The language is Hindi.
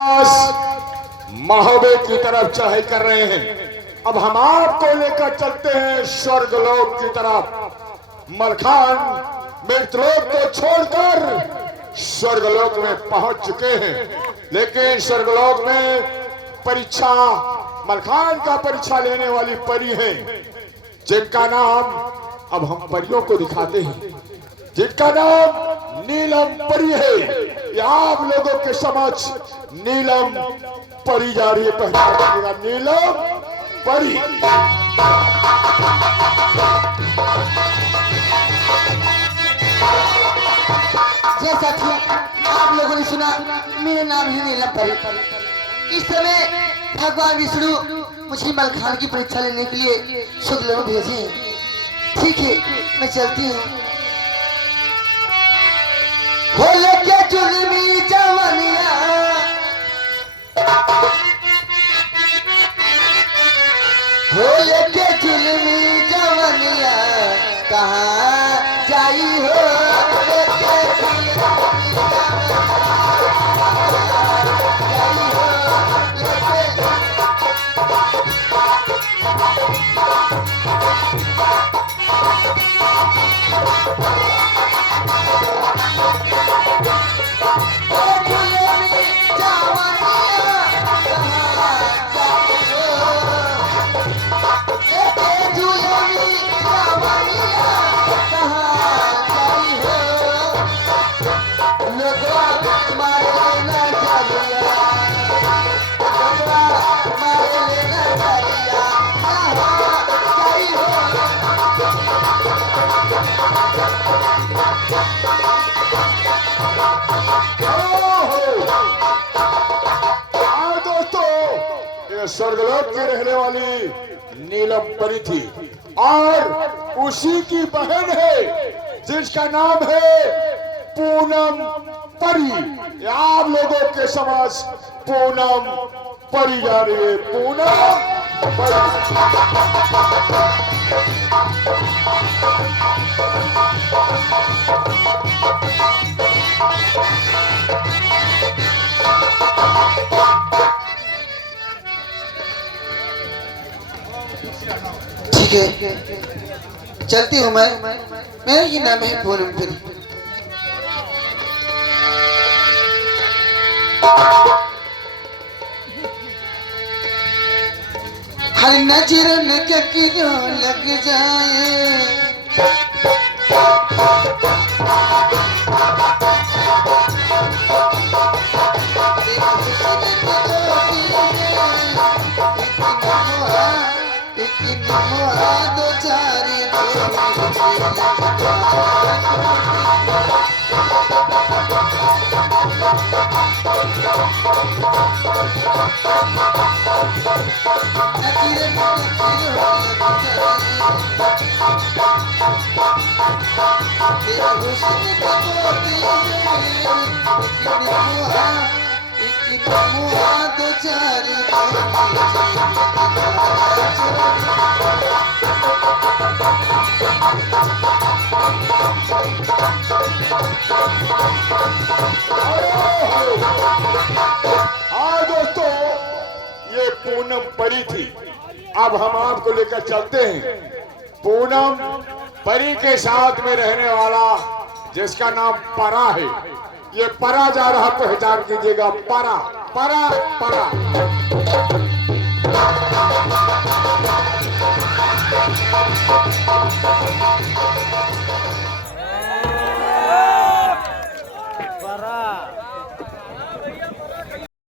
महाबे की तरफ चढ़ाई कर रहे हैं। अब हम आपको लेकर चलते हैं स्वर्गलोक की तरफ। मलखान मृतलोक को छोड़कर स्वर्गलोक में पहुंच चुके हैं, लेकिन स्वर्गलोक में परीक्षा, मलखान का परीक्षा लेने वाली परी है, जिनका नाम अब हम परियों को दिखाते हैं, जिनका नाम नीलम परी है। ये आप लोगों के समक्ष नीलम परी जा रही है। पहला नीलम परी। जैसा कि आप लोगों ने सुना, मेरा नाम है नीलम परी। इस समय भगवान विष्णु मुझे मलखान की परीक्षा लेने के लिए स्वर्गलोक भेजे। ठीक है, मैं चलती हूँ। हो लेके जुल्मी जवानिया, हो लेके जुल्मी जवानिया, कहाँ जाई हो लेके जुल्मी जवानिया, जाई हो लेके। स्वर्गलोक की रहने वाली नीलम परी थी और उसी की बहन है जिसका नाम है पूनम परी। आप लोगों के समक्ष पूनम परी जा रही है। पूनम ठीक है, चलती हूँ मैं। मेरा ये नाम है पूनम परी। हर नजरन के किरो लग जाए, दो चारी दो चारी हाँ दोस्तों, ये पूनम परी थी। अब हम आपको लेकर चलते हैं पूनम परी के साथ में रहने वाला, जिसका नाम परा है। ये परा जा रहा, पहचान कीजिएगा। परा परा परा।